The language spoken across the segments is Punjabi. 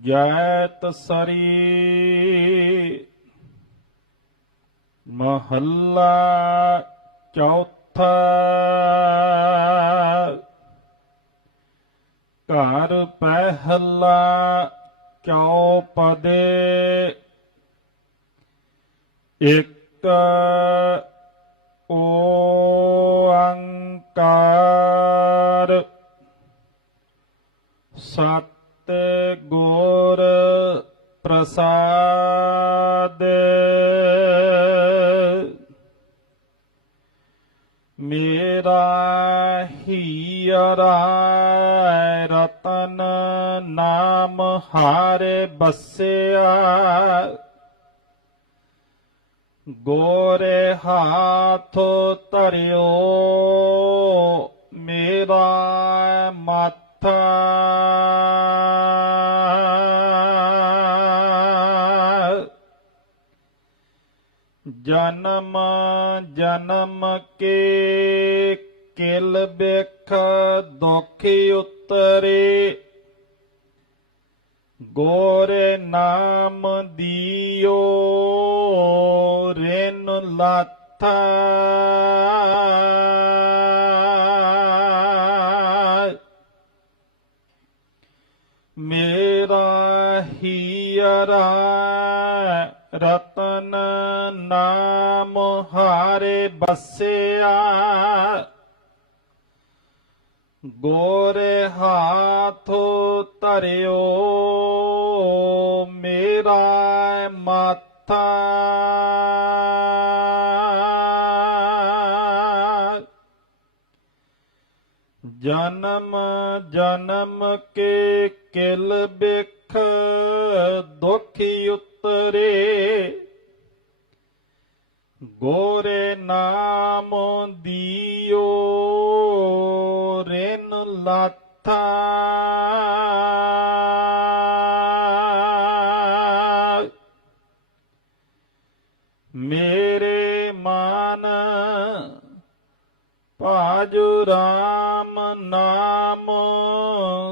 ਜੈਤ ਸਰੀ ਮਹੱਲਾ ਚੌਥਾ ਘਰ ਪਹਿਲਾ ਚੌਪਦੇ ਇੱਕ ਓੰਕਾਰ ਸਤ ਗੁਰ ਪ੍ਰਸਾਦ। ਮੇਰਾ ਹੀਰਾ ਰਤਨ ਨਾਮ ਹਾਰੇ ਬਸਿਆ। ਗੋਰੇ ਹਾਥ ਧਰਿਓ ਮੇਰਾ ਮੱਥਾ ਜਨਮ ਜਨਮ ਕੇ ਕਿਲ ਬਿਖ ਦੁਖ ਉਤਰੇ। ਗੋਰੇ ਨਾਮ ਦਿਓ ਰੇਨ ਲਾਥਾ। ਹੀਰਾ ਰਤਨ ਨਾਮ ਹਾਰੇ ਬਸਿਆ। ਗੋਰੇ ਹੱਥ ਧਰਿਓ, ਮੇਰਾ ਮਾਥਾ। ਜਨਮ ਜਨਮ ਕੇ ਕਿਲ ਬਿਖ ਦੁਖੀ ਉਤਰੇ। ਗੋਰੇ ਨਾਮ ਦਿਓ ਰਿਨ ਲਾਥਾ। ਮੇਰੇ ਮਨ ਭਾਜੂ ਰਾਮ ਨਾਮ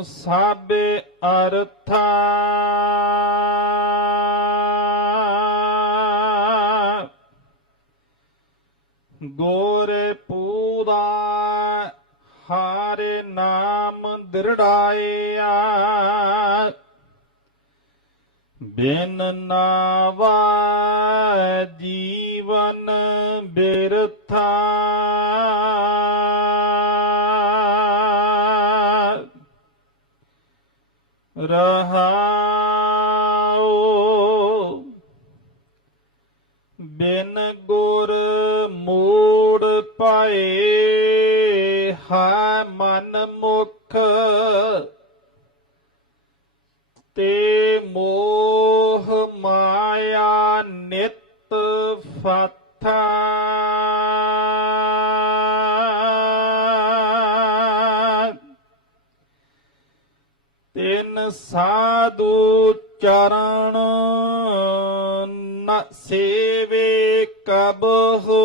ਸਾਬੇ ਅਰਥਾ। ਗੋਰੇ ਪੂਰਾ ਹਾਰੇ ਨਾਮ ਦ੍ਰਿੜਾਇਆ। ਬਿਨ ਨਾਵਾ ਜੀਵਨ ਬਿਰਥਾ। ਰਹਾਉ ਬਿਨ ਗੁਰ ਪਾਏ ਹੈ ਮਨ ਮੁਖ ਤੇ ਮੋਹ ਮਾਇਆ ਨਿਤ ਫਾਥਾ। ਤਿਨ ਸਾਧੂ ਚਰਨ ਨ ਸੇਵੇ ਕਬਹੁ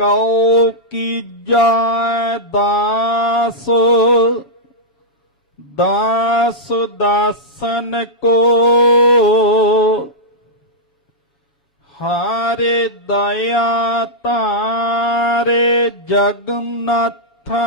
ਕਉ ਕੀ ਜੈ ਦਾਸ? ਦਾਸ ਦਾਸਨ ਕੋ ਹਾਰੇ ਦਇਆ ਤਾਰੇ ਜਗਨਨਾਥਾ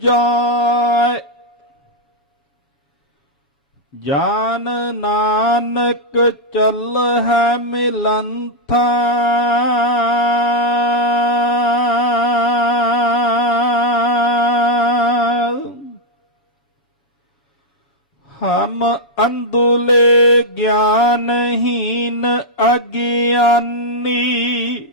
ਦੀਜੈ ਜਾਨ ਨਾਨਕ ਚੱਲ ਹੈ ਮਿਲੰਥਾ। ਹਮ ਅੰਦੁਲੇ ਗਿਆਨਹੀਨ ਅਗਿਆਨੀ।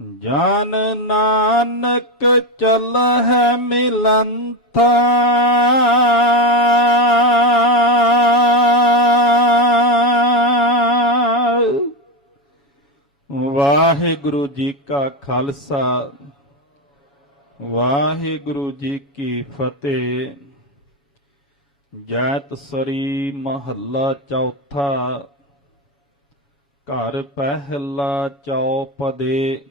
ਜਨ ਨਾਨਕ ਚਲ ਹੈ ਮਿਲੰਥਾ। ਵਾਹਿਗੁਰੂ ਜੀ ਕਾ ਖਾਲਸਾ, ਵਾਹਿਗੁਰੂ ਜੀ ਕੀ ਫਤਿਹ। ਜੈਤ ਸਰੀ ਮਹੱਲਾ ਚੌਥਾ, ਘਰ ਪਹਿਲਾ ਚੌਪਦੇ।